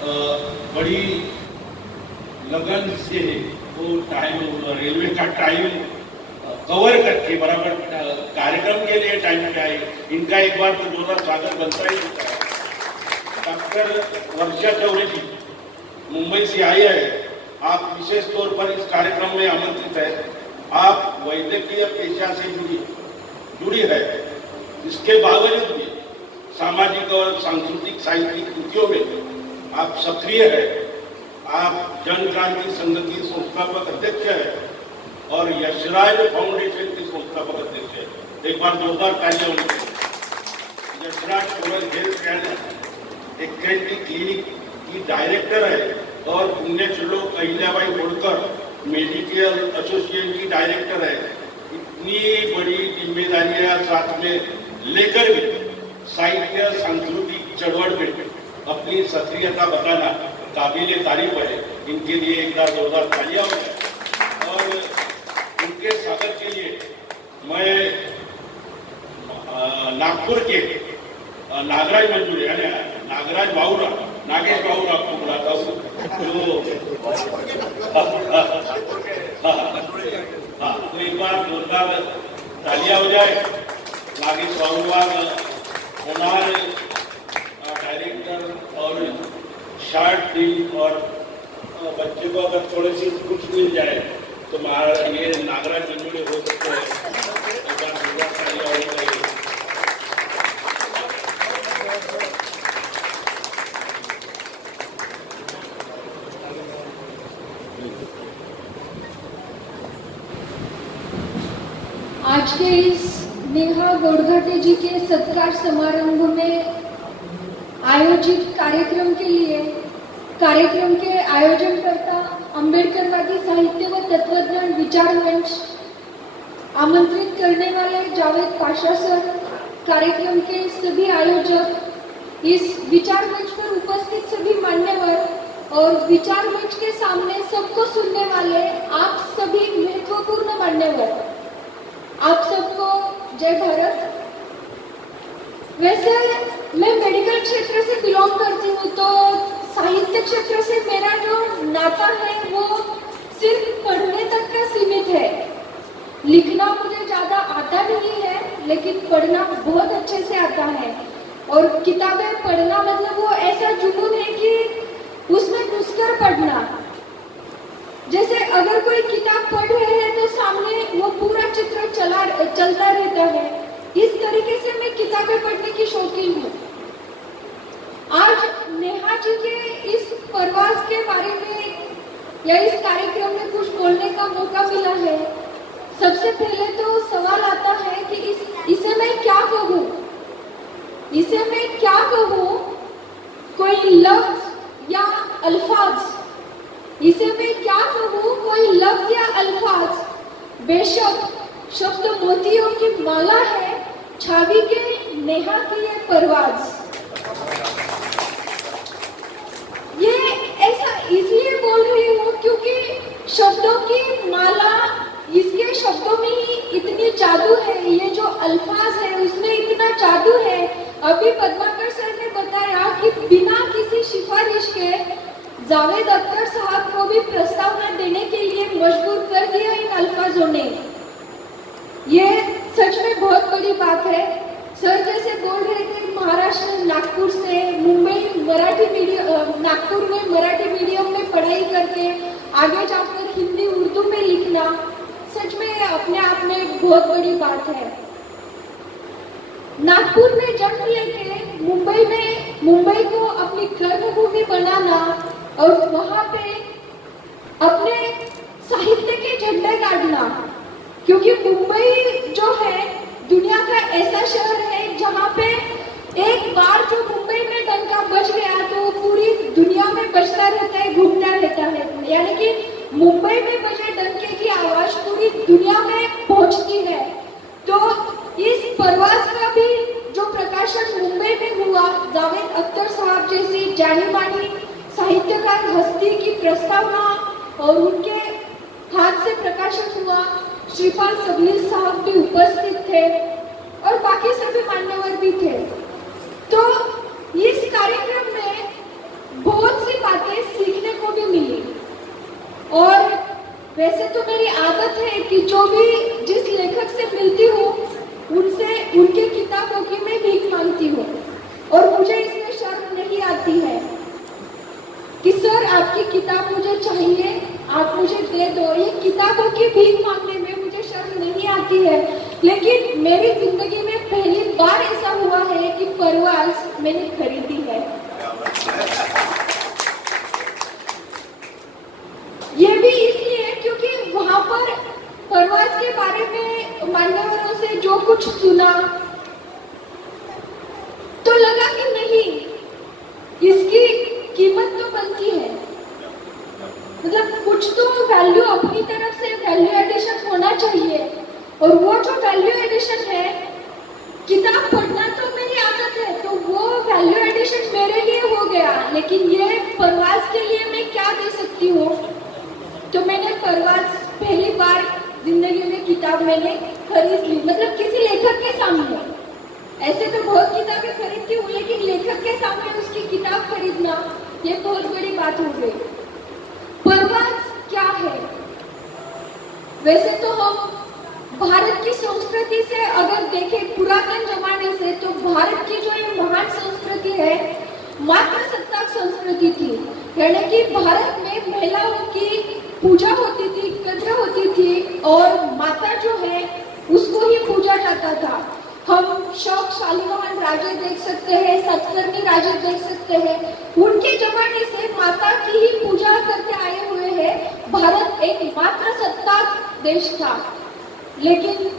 बड़ी लगन से वो टाइम रेलवे का टाइम कवर करके बराबर कार्यक्रम के लिए टाइम पे आए। इनका एक बार तो जोरदार स्वागत बनता ही होता है। डॉक्टर वर्षा चौरे जी मुंबई से आई है। आप विशेष तौर पर इस कार्यक्रम में आमंत्रित है। आप वैद्यकीय पेशा से जुड़ी है। इसके बावजूद भी सामाजिक और सांस्कृतिक साहित्यिक कृतियों में आप सक्रिय है। आप जन क्रांति संघ की संस्थापक अध्यक्ष है और यशराज फाउंडेशन की संस्थापक अध्यक्ष है। एक बार जोरदार तालियां होनी चाहिए। यशराज हेल्थ केयर एक क्लिनिक की डायरेक्टर है और पुण्यश्लोक अहिल्याबाई होळकर मेडिकल एसोसिएशन की डायरेक्टर है। इतनी बड़ी जिम्मेदारियां साथ में लेकर भी साहित्य सांस्कृतिक चळवळ में अपनी सक्रियता बताना काबिले तारीफ है। इनके लिए एक बार जोरदार तालियां हो। और उनके स्वागत के लिए मैं नागपुर के नागराज मंजूरे यानी नागराज बावरा नागेश बावरा आपको बुलाता हूँ जो तो एक बार जोरदार तालियां हो जाए। नागेश बावरा हमारे डायरेक्टर और शार्ट फिल्म और बच्चे को अगर थोड़ी सी कुछ मिल जाए तो ये नागराज मंजूरे हो सकते हैं। आज के इस नेहा गोडघाटे जी के सत्कार समारोह में आयोजित कार्यक्रम के लिए कार्यक्रम के आयोजनकर्ता अंबेडकरवादी साहित्य व तत्वज्ञान विचार मंच आमंत्रित करने वाले जावेद पाशा सर, कार्यक्रम के सभी आयोजक, इस विचार मंच पर उपस्थित सभी मान्यवर और विचार मंच के सामने सबको सुनने वाले आप सभी महत्वपूर्ण मान्यवर, आप सबको जय भारत। वैसे मैं मेडिकल क्षेत्र से बिलोंग करती हूँ तो साहित्य क्षेत्र से मेरा जो नाता है वो सिर्फ पढ़ने तक का सीमित है। लिखना मुझे ज़्यादा आता नहीं है लेकिन पढ़ना बहुत अच्छे से आता है। और किताबें पढ़ना मतलब वो ऐसा जुनून है कि उसमें घुसकर पढ़ना। जैसे अगर कोई किताब पढ़ रहे हैं तो सामने वो पूरा चित्र चलता रहता है। इस तरीके से मैं किताबें पढ़ने की शौकीन हूँ। आज नेहा जी के इस प्रवास के बारे में या इस कार्यक्रम में कुछ बोलने का मौका मिला है। सबसे पहले तो सवाल आता है कि इसे मैं क्या कहूँ, इसे मैं क्या कहूँ, कोई लफ्ज या अल्फाज, इसे मैं क्या कहूँ, कोई लफ्ज या अल्फाज। बेशक शब्द मोतियों की माला है, छवि के नेहा की ये परवाज। ये ऐसा इसलिए बोल रही हूँ क्योंकि शब्दों की माला, इसके शब्दों में ही इतनी जादू है। ये जो अल्फाज है उसमें इतना जादू है। अभी पद्माकर सर ने बताया कि बिना किसी सिफारिश के जावेद अख्तर साहब को भी प्रस्तावना देने के लिए मजबूर कर दिया इन अल्फाजों ने। ये सच में बहुत बड़ी बात है। सर जैसे बोल रहे थे महाराष्ट्र नागपुर से मुंबई मराठी मीडियम, नागपुर में मराठी मीडियम में पढ़ाई करके आगे जाकर हिंदी उर्दू में लिखना, सच में अपने आप में बहुत बड़ी बात है। नागपुर में जन्म लेके मुंबई को अपनी कर्मभूमि बनाना और वहां पे अपने साहित्य के झंडे गाड़ना, क्योंकि मुंबई जो है दुनिया का ऐसा शहर है जहाँ पे एक बार जो मुंबई में डंका बज गया तो वो पूरी दुनिया में बजता रहता है, घूमता रहता है। यानी कि मुंबई में बजे डंके की आवाज पूरी दुनिया में पहुंचती है। तो इस प्रवास का भी जो प्रकाशन मुंबई में हुआ, जावेद अख्तर साहब जैसी जानी मानी साहित्यकार हस्ती की प्रस्तावना और उनके हाथ से प्रकाशन हुआ। श्रीपाल सबनीस साहब भी उपस्थित थे और बाकी सभी मान्यवर भी थे। तो इस कार्यक्रम में बहुत सी बातें सीखने को भी मिली। और वैसे तो मेरी आदत है कि जो भी जिस लेखक से मिलती हूँ उनसे उनके किताबों की मैं भीख मांगती हूँ, और मुझे इसमें शर्म नहीं आती है कि सर आपकी किताब मुझे चाहिए, आप मुझे दे दो। ये किताबों की भीख मांगने में मुझे शर्म नहीं आती है। लेकिन मेरी जिंदगी में पहली बार ऐसा हुआ है कि परवाज़ मैंने खरीदी है। ये भी इसलिए क्योंकि वहां पर परवाज़ के बारे में मान्यवरों से जो कुछ सुना तो लगा कि नहीं, इसकी कीमत तो बनती है। मतलब कुछ तो वैल्यू अपनी तरफ से वैल्यू एडिशन होना चाहिए, और वो जो वैल्यू एडिशन है, किताब पढ़ना तो मेरी आदत है, तो वो वैल्यू एडिशन मेरे लिए हो गया। लेकिन ये परवाज़ के लिए मैं क्या दे सकती हूँ? तो मैंने परवाज़ पहली बार जिंदगी में किताब मैंने खरीद ली, मतलब किसी लेखक के सामने। ऐसे तो बहुत किताबें खरीदती हूँ, लेकिन लेखक के सामने उसकी किताब खरीदना ये बहुत बड़ी बात हो गई। परवाज़ क्या है? वैसे तो हम भारत की संस्कृति से अगर देखें पुरातन जमाने से, तो भारत की जो ये महान संस्कृति है मातृसत्ताक संस्कृति थी। यानी कि भारत में महिलाओं की पूजा होती थी, कद्र होती थी, और माता जो है उसको ही पूजा जाता था। हम शौक शालीवाहन राजे देख सकते हैं, सतकर्णी राजे देख सकते हैं, उनके जमाने से माता की ही पूजा करते आए हुए हैं। भारत एक मातृसत्ताक देश था, लेकिन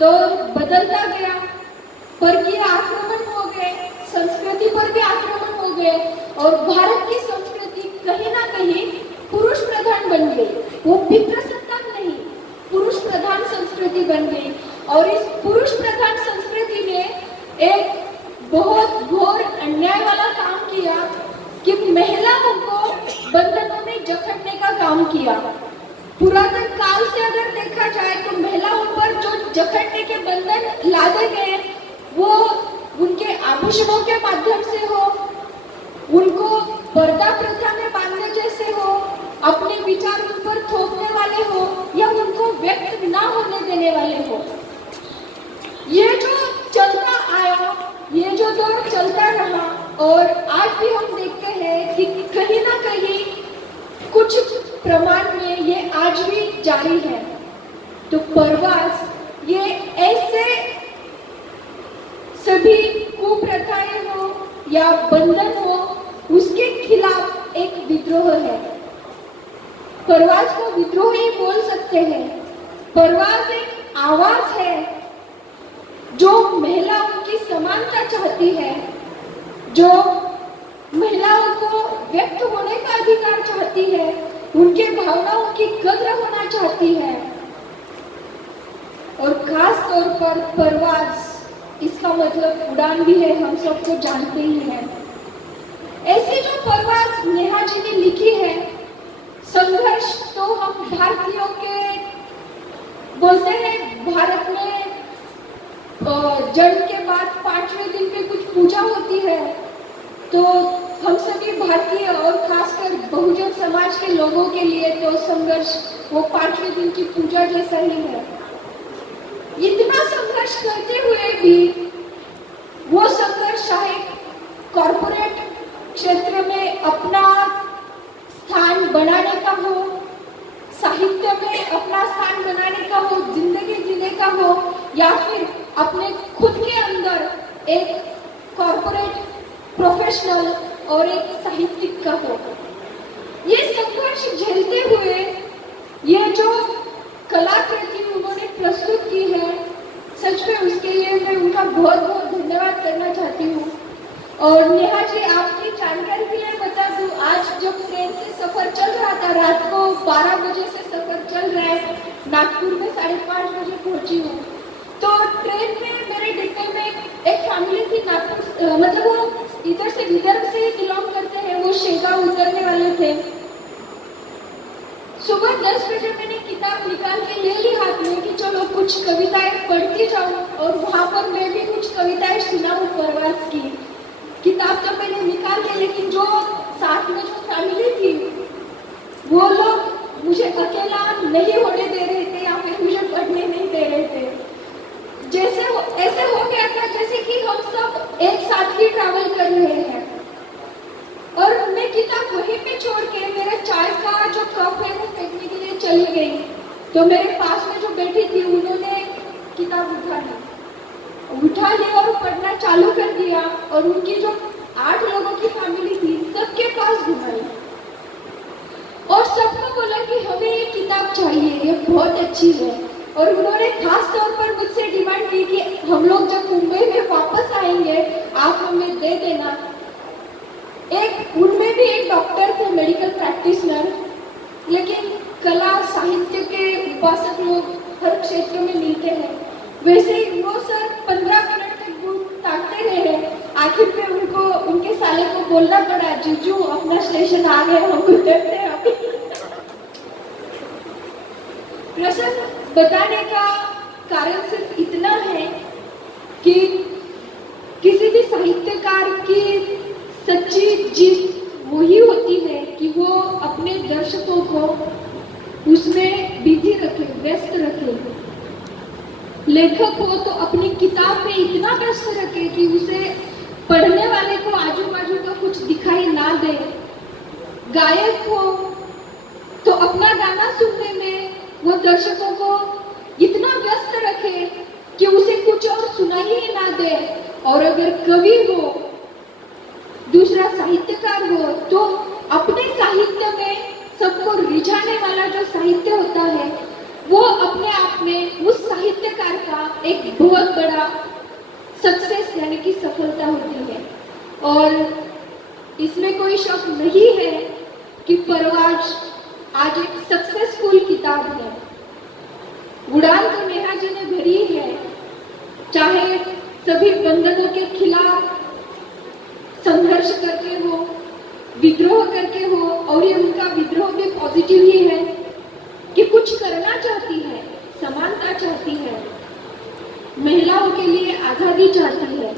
दौर बदलता गया, परकीय आक्रमण हो गए, संस्कृति पर भी आक्रमण हो गए, और भारत की संस्कृति कहीं ना कहीं पुरुष प्रधान बन गई। वो पितृसत्ताक नहीं, पुरुष प्रधान संस्कृति बन गई। और इस पुरुष प्रधान संस्कृति ने एक बहुत घोर अन्याय वाला काम किया कि महिलाओं को बंधनों में जकड़ने का काम किया। पुरातन काल से अगर देखा जाए तो महिलाओं पर जो जकड़ने के बंधन लादे गए, वो उनके आभूषणों के माध्यम से हो, उनको पर्दा प्रथा में बांधने जैसे हो, अपने विचार उन पर थोपने वाले हो, या उनको व्यक्त ना होने देने वाले हो। ये जो चलता आया, ये जो दौर चलता रहा, और आज भी हम देखते हैं कि कहीं ना कहीं कुछ प्रमाण में ये आज भी जारी है। तो परवाज़ ये ऐसे सभी कुप्रथाएं हो या बंधन हो, उसके खिलाफ एक विद्रोह है। परवाज़ को विद्रोह ही बोल सकते हैं। परवाज़ एक आवाज है जो महिलाओं की समानता चाहती है, जो महिलाओं को व्यक्त होने का अधिकार चाहती है, उनके भावनाओं की कद्र होना चाहती है। और खास तौर पर परवाज़, इसका मतलब उड़ान भी है, हम सबको जानते ही हैं। ऐसी जो परवाज़ नेहा जी ने लिखी है, संघर्ष तो हम भारतीयों के बोलते हैं, भारत में जन्म के बाद 5वें दिन पे कुछ पूजा होती है, तो हम सभी भारतीय और खासकर बहुजन समाज के लोगों के लिए तो संघर्ष वो 5वें दिन की पूजा जैसा ही है। इतना संघर्ष करते हुए भी वो संघर्ष चाहे कॉर्पोरेट क्षेत्र में अपना स्थान बनाने का हो, साहित्य में अपना स्थान बनाने का हो, जिंदगी जीने का हो, या फिर अपने खुद के अंदर एक कॉर्पोरेट प्रोफेशनल और एक साहित्यिक का हो। ये संघर्ष झेलते हुए ये जो कलाकृति उन्होंने प्रस्तुत की है, सच में उसके लिए मैं उनका बहुत बहुत धन्यवाद करना चाहती हूँ। और नेहा जी, आपकी जानकारी के लिए बता दूं, आज जब ट्रेन से सफर चल रहा था, रात को 12 बजे से सफर चल रहा है, नागपुर में 5:30 बजे पहुंची हूँ। तो ट्रेन में मेरे डिब्बे में एक फैमिली थी, नागपुर मतलब वो इधर से विदर्भ से बिलोंग करते हैं, वो शेगांव उतरने वाले थे। सुबह 10 बजे मैंने किताब निकाल के ले ली हाथ में कि चलो कुछ कविताएं पढ़ती जाऊं, और वहां पर मैं भी कुछ कविताएं सुनाऊं परवाज़ की। किताब तो मैंने निकाल ली, लेकिन जो साथ में जो फैमिली थी वो लोग मुझे अकेला नहीं होने दे रहे थे या फिर मुझे पढ़ने नहीं दे रहे थे। जैसे ऐसे हो गया था जैसे कि हम सब एक साथ ही ट्रैवल कर रहे हैं। और मैं किताब वहीं पे छोड़ के मेरा चाय का जो कप है वो फेंकने के लिए चली गई, तो मेरे पास में जो बैठी थी उन्होंने किताब उठा ली और पढ़ना चालू कर दिया। और उनकी जो 8 लोगों की फैमिली थी सबके पास घुमाई और सबको बोला कि हमें ये किताब चाहिए, ये बहुत अच्छी है। और उन्होंने खास तौर पर मुझसे डिमांड की कि हम लोग जब मुंबई में वापस आएंगे आप हमें दे देना। उनमें भी एक डॉक्टर थे, मेडिकल प्रैक्टिशनर, लेकिन कला साहित्य के उपासक लोग हर क्षेत्र में मिलते हैं। वैसे ही वो सर 15 मिनट तक बुक ताकते रहे। आखिर में उनको उनके साले को बोलना पड़ा, जीजू अपना स्टेशन आ गए, हम उतरते हैं अभी। प्रसंग बताने का कारण सिर्फ इतना है कि किसी भी साहित्यकार की सच्ची जीत वही होती है कि वो अपने दर्शकों को उसमें बिजी रखे, व्यस्त रखे। लेखक हो तो अपनी किताब में इतना व्यस्त रखे कि उसे पढ़ने वाले को आजू बाजू का कुछ दिखाई ना दे। गायक हो तो अपना गाना सुनने में वो दर्शकों को इतना व्यस्त रखे कि उसे कुछ और सुनाई ही ना दे। और अगर कवि हो, दूसरा साहित्यकार हो, तो अपने साहित्य में सबको रिझाने वाला जो साहित्य होता है वो अपने आप में उस साहित्यकार का एक बहुत बड़ा सक्सेस यानी कि सफलता होती है। और इसमें कोई शक नहीं है कि परवाज आज एक सक्सेसफुल किताब है। उड़ान तो नेहा जी ने भरी है, चाहे सभी बंधनों के खिलाफ संघर्ष करके हो, विद्रोह करके हो, और ये उनका विद्रोह भी पॉजिटिव ही है कि कुछ करना चाहती है, समानता चाहती है, महिलाओं के लिए आजादी चाहती है।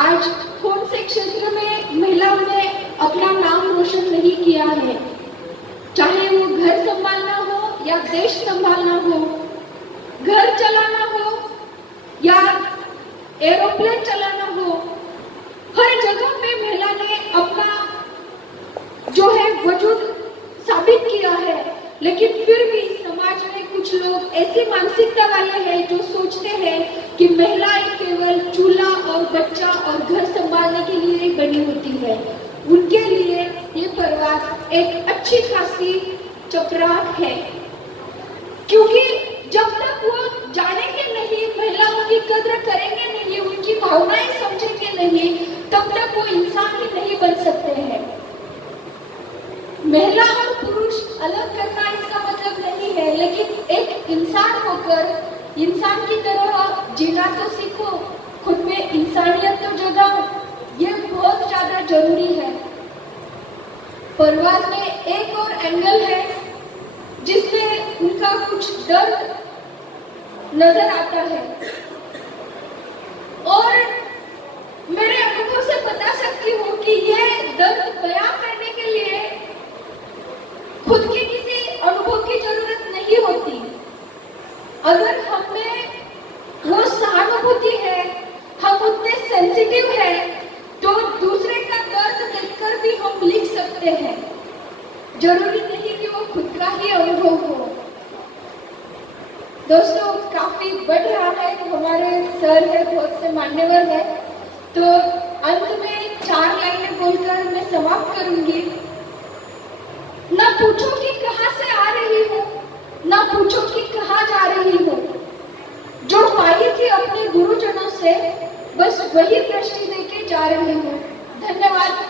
आज कौन से क्षेत्र में महिलाओं ने अपना नाम रोशन नहीं किया है, चाहे वो घर संभालना हो या देश संभालना हो, घर चलाना हो या एरोप्लेन चलाना हो, हर जगह पे महिला ने अपना जो है वजूद साबित किया है। लेकिन फिर भी समाज में कुछ लोग ऐसी मानसिकता वाले हैं जो सोचते हैं कि महिलाएं केवल चूल्हा और बच्चा और घर संभालने के लिए ही बनी होती है। उनके लिए ये परवाज एक अच्छी खासी चक्राक है, क्योंकि जब तक वो जानेंगे नहीं, महिलाओं की कद्र करेंगे नहीं, उनकी भावनाएं समझेंगे नहीं, तब तक वो इंसान ही नहीं बन सकते हैं। महिला और पुरुष अलग करना इसका मतलब नहीं है, लेकिन एक इंसान होकर इंसान की तरह जीना तो सीखो, खुद में इंसानियत तो जगाओ, ये बहुत ज्यादा जरूरी है। परवाज में एक और एंगल है जिसमें उनका कुछ दर्द नजर आता है, और मेरे अनुभव से बता सकती हूँ कि ये दर्द बयां करने के लिए खुद के किसी अनुभव की जरूरत नहीं होती। अगर हमें वो सहानुभूति है, हम उतने सेंसिटिव है, तो दूसरे का दर्द देखकर भी हम लिख सकते हैं। जरूरी नहीं कि वो खुद का ही अनुभव हो। दोस्तों, काफी बढ़ रहा है, हमारे सर है, बहुत से मान्यवर है, तो अंत में 4 लाइनें बोलकर मैं समाप्त करूंगी। ना पूछो कि कहां से आ रही हो, ना पूछो कि कहां जा रही हो, जो पाई थी अपने गुरुजनों से बस वही दृष्टि देके जा रही हूँ। धन्यवाद।